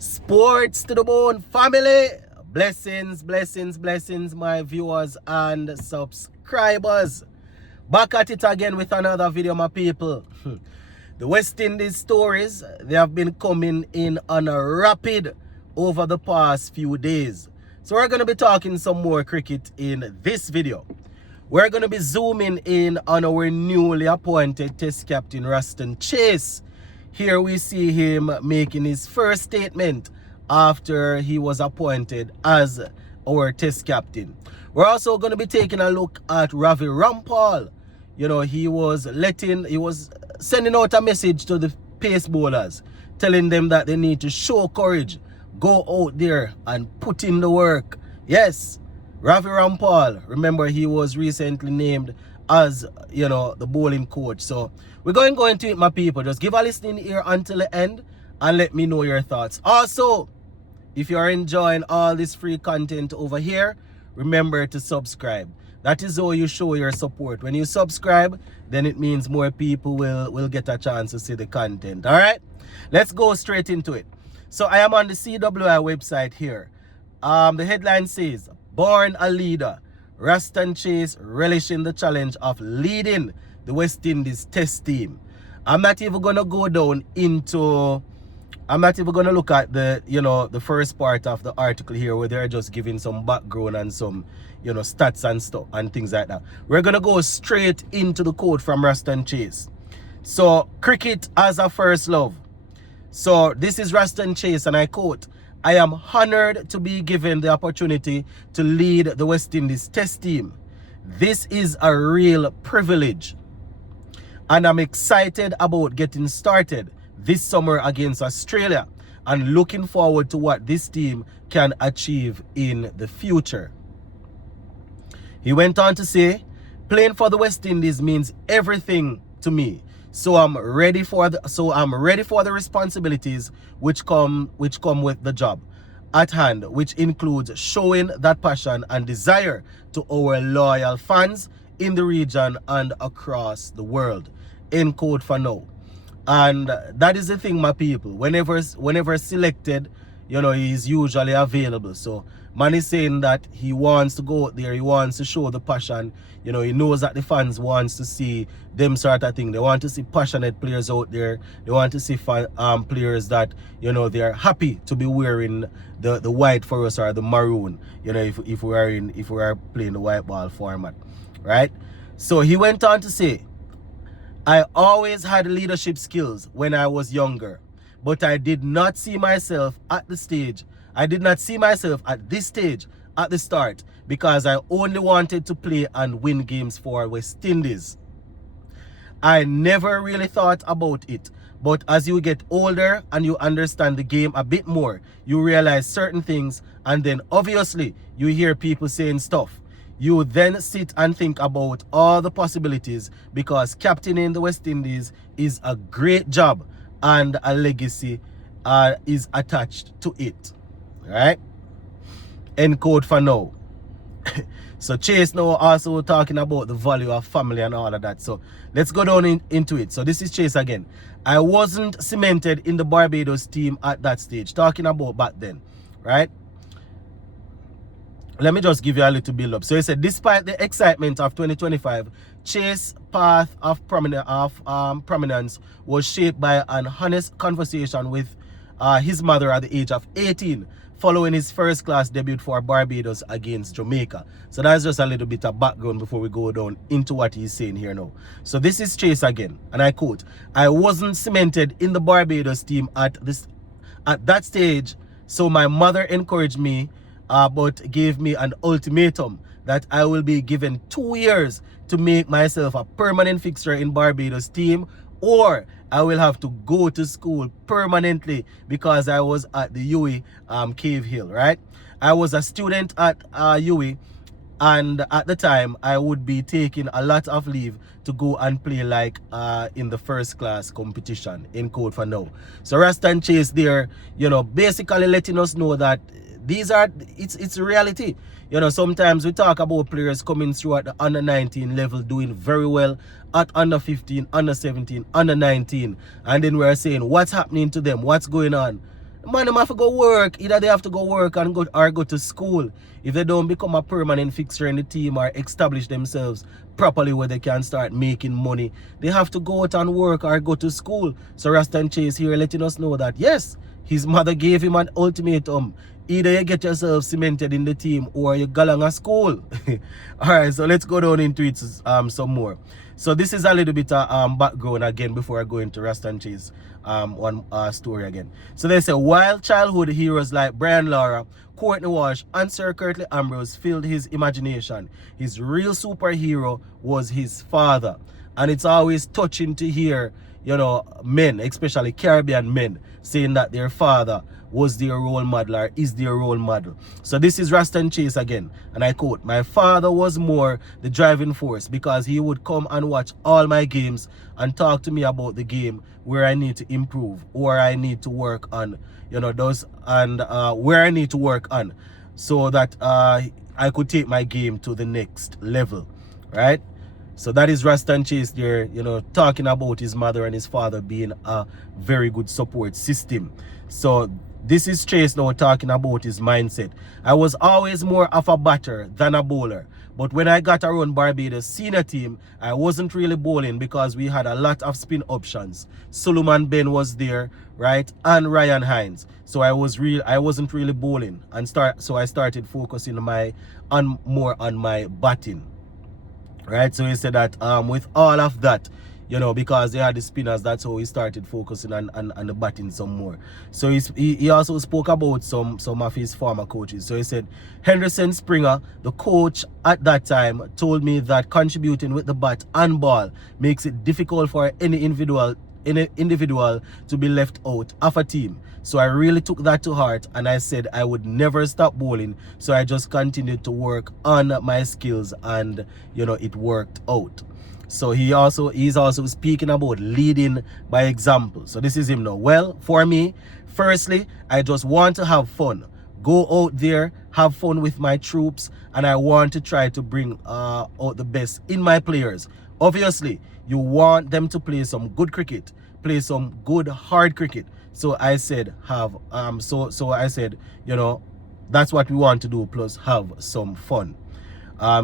Sports to the bone family. Blessings, blessings, blessings, my viewers and subscribers. Back at it again with another video, my people. The West Indies stories, they have been coming in on a rapid over the past few days. So we're going to be talking some more cricket in this video. We're going to be zooming in on our newly appointed Test captain, Roston Chase. Here we see him making his first statement after he was appointed as our Test captain. We're also going to be taking a look at Ravi Rampaul. You know, he was sending out a message to the pace bowlers, telling them that they need to show courage, go out there and put in the work. Yes, Ravi Rampaul, remember he was recently named as, the bowling coach. So we're going to go into it, my people. Just give a listening ear until the end and let me know your thoughts. Also, if you are enjoying all this free content over here, remember to subscribe. That is how you show your support. When you subscribe, then it means more people will get a chance to see the content. All right, let's go straight into it. So I am on the CWI website here. The headline says, "Born a leader, Roston Chase relishing the challenge of leading the West Indies Test team." I'm not even gonna go down into. I'm not even gonna look at the first part of the article here where they're just giving some background and some stats and stuff and things like that. We're gonna go straight into the quote from Roston Chase. So, cricket as a first love. So this is Roston Chase, and I quote, "I am honored to be given the opportunity to lead the West Indies Test team. This is a real privilege, and I'm excited about getting started this summer against Australia and looking forward to what this team can achieve in the future." He went on to say, "Playing for the West Indies means everything to me. So I'm ready for the responsibilities which come with the job at hand, which includes showing that passion and desire to our loyal fans in the region and across the world." End quote for now. And that is the thing, my people. Whenever selected, he's usually available. So man is saying that he wants to go out there, he wants to show the passion. He knows that the fans wants to see them sort of thing. They want to see passionate players out there. They want to see players that they're happy to be wearing the white for us, or the maroon. If we are playing the white ball format, right? So he went on to say, "I always had leadership skills when I was younger, but I did not see myself at this stage at the start, because I only wanted to play and win games for West Indies. I never really thought about it, but as you get older and you understand the game a bit more, you realize certain things, and then obviously you hear people saying stuff. You then sit and think about all the possibilities, because captaining the West Indies is a great job and a legacy is attached to it." Right? End quote for now. So Chase now also talking about the value of family and all of that. So let's go down into it. So this is Chase again. "I wasn't cemented in the Barbados team at that stage," talking about back then, right? Let me just give you a little build up. So he said, "Despite the excitement of 2025, Chase's path of prominence was shaped by an honest conversation with his mother at the age of 18, following his first class debut for Barbados against Jamaica." So that's just a little bit of background before we go down into what he's saying here now. So this is Chase again, and I quote, "I wasn't cemented in the Barbados team at that stage, so my mother encouraged me, but gave me an ultimatum that I will be given 2 years to make myself a permanent fixture in Barbados team, or I will have to go to school permanently, because I was at the UWI Cave Hill," right? "I was a student at UWI, and at the time I would be taking a lot of leave to go and play like in the first class competition." End quote for now. So Roston Chase there, basically letting us know that it's reality. Sometimes we talk about players coming through at the under 19 level doing very well at under 15, under 17, under 19, and then we're saying what's happening to them, what's going on. Man, them have to go work. Either they have to go work and go to school. If they don't become a permanent fixture in the team or establish themselves properly where they can start making money, they have to go out and work or go to school. So Roston Chase here letting us know that yes, his mother gave him an ultimatum. Either you get yourself cemented in the team or you go along a school. Alright, so let's go down into it some more. So this is a little bit of background again before I go into Roston Chase one story again. So they say while childhood heroes like Brian Lara, Courtney Walsh and Sir Curtly Ambrose filled his imagination, his real superhero was his father. And it's always touching to hear, you know, men, especially Caribbean men, saying that their father was their role model or is their role model. So this is Roston Chase again, and I quote, "My father was more the driving force because he would come and watch all my games and talk to me about the game where I need to improve or I need to work on, you know, those and where I need to work on so that I could take my game to the next level," right? So that is Roston Chase there, you know, talking about his mother and his father being a very good support system. So this is Chase now talking about his mindset. "I was always more of a batter than a bowler. But when I got around Barbados senior team, I wasn't really bowling because we had a lot of spin options. Suleiman Ben was there, right? And Ryan Hines. So I wasn't really bowling and so I started focusing more on my batting." Right, so he said that with all of that, you know, because they had the spinners, that's how he started focusing on the batting some more. So he also spoke about some of his former coaches. So he said, "Henderson Springer, the coach at that time, told me that contributing with the bat and ball makes it difficult for any individual to be left out of a team. So I really took that to heart and I said I would never stop bowling. So I just continued to work on my skills and, you know, it worked out." So he's also speaking about leading by example. So this is him now. "Well, for me, firstly, I just want to have fun. Go out there, have fun with my troops, and I want to try to bring out the best in my players. Obviously, you want them to play some good cricket, play some good hard cricket. So I said so I said, you know, that's what we want to do, plus have some fun."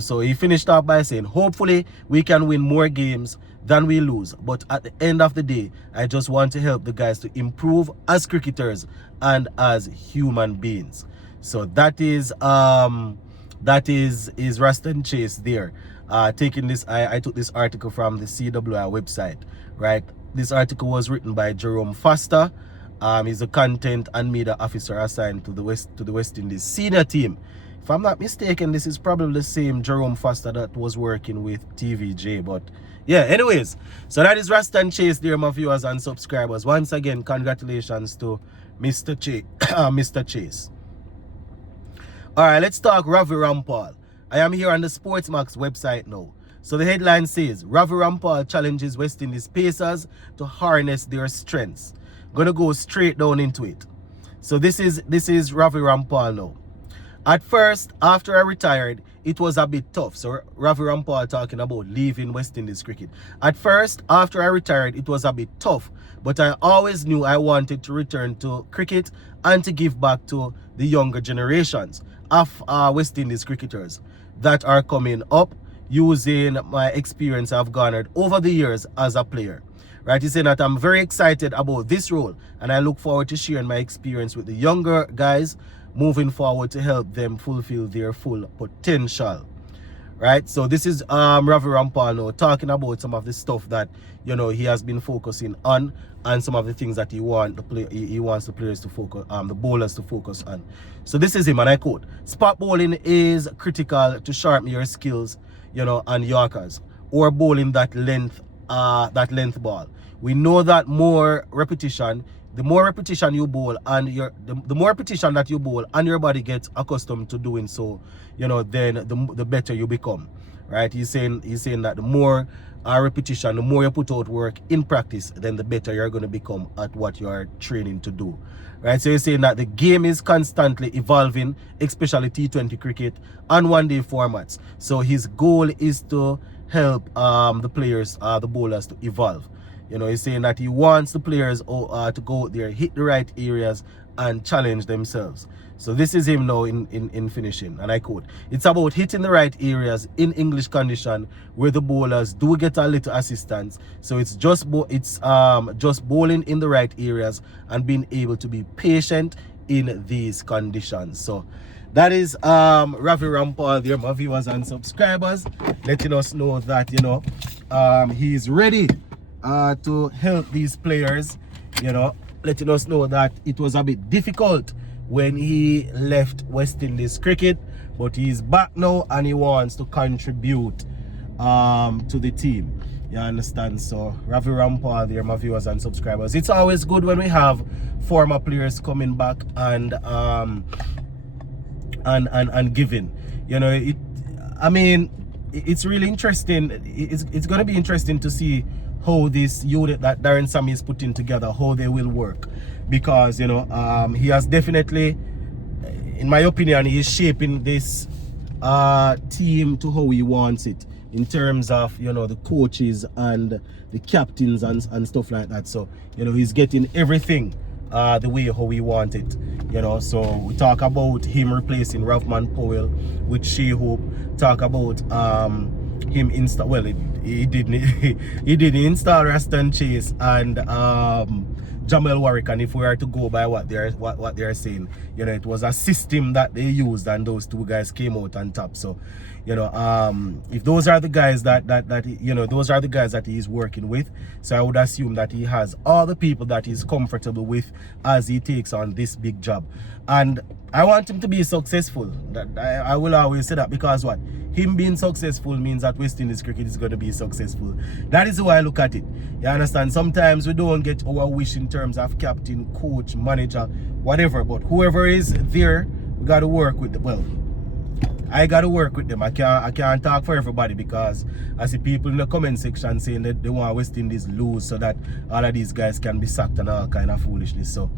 So he finished up by saying, "Hopefully we can win more games than we lose. But at the end of the day, I just want to help the guys to improve as cricketers and as human beings." So that is Roston Chase there. Taking this, I took this article from the CWI website, right? This article was written by Jerome Foster. He's a content and media officer assigned to the West Indies senior team. If I'm not mistaken, this is probably the same Jerome Foster that was working with TVJ. But yeah, anyways, so that is Roston Chase there, my viewers and subscribers. Once again, congratulations to Mr. Chase. All right, let's talk Ravi Rampaul. I am here on the Sportsmax website now. So the headline says, "Ravi Rampaul challenges West Indies pacers to harness their strengths." Gonna go straight down into it. So this is Ravi Rampaul now. "At first, after I retired, it was a bit tough." So Ravi Rampaul talking about leaving West Indies cricket. "At first, after I retired, it was a bit tough, but I always knew I wanted to return to cricket and to give back to the younger generations of West Indies cricketers that are coming up using my experience I've garnered over the years as a player." Right, he's saying that I'm very excited about this role and I look forward to sharing my experience with the younger guys moving forward to help them fulfill their full potential. Right, so this is Ravi Rampaul now talking about some of the stuff that, you know, he has been focusing on and some of the things that he wants the players to focus, the bowlers to focus on. So this is him, and I quote, "Spot bowling is critical to sharpen your skills, you know, and Yorkers, or bowling that length ball. We know that the more repetition you bowl and the more repetition that you bowl and your body gets accustomed to doing so, you know, then the better you become." Right, he's saying that the more repetition, the more you put out work in practice, then the better you're going to become at what you are training to do. Right, so he's saying that the game is constantly evolving, especially T20 cricket and one-day formats. So his goal is to help the players, the bowlers, to evolve. You know, he's saying that he wants the players to go out there, hit the right areas and challenge themselves. So this is him now in finishing, and I quote, "It's about hitting the right areas in English condition where the bowlers do get a little assistance. So it's just bowling in the right areas and being able to be patient in these conditions." So that is Ravi Rampaul there, my viewers and subscribers, letting us know that, you know, he's ready to help these players, you know, letting us know that it was a bit difficult when he left West Indies cricket, but he's back now and he wants to contribute to the team. You understand? So Ravi Rampaul there, my viewers and subscribers. It's always good when we have former players coming back and giving. You know, it's really interesting. It's going to be interesting to see how this unit that Darren Sammy is putting together, how they will work, because, you know, he has definitely, in my opinion, he is shaping this team to how he wants it in terms of, you know, the coaches and the captains and stuff like that. So, you know, he's getting everything the way how we want it, you know. So we talk about him replacing Ravi Rampaul with Shea Hope, talk about him install, well, he didn't install Roston Chase and Jamel Warwick, and if we are to go by what they're saying, you know, it was a system that they used and those two guys came out on top. So, you know, if those are the guys that you know, those are the guys that he's working with, so I would assume that he has all the people that he's comfortable with as he takes on this big job. And I want him to be successful. That I will always say that, because what, him being successful means that West Indies cricket is going to be successful. That is how I look at it. You understand? Sometimes we don't get our wish in terms of captain, coach, manager, whatever, but whoever is there, we got to work with them. Well, I got to work with them. I can't talk for everybody, because I see people in the comment section saying that they want West Indies lose so that all of these guys can be sacked and all kind of foolishness. So,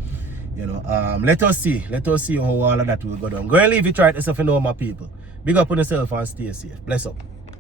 you know, let us see how all of that will go down. Go and leave it right yourself, you know, my people. Big up on yourself and stay safe. Bless up.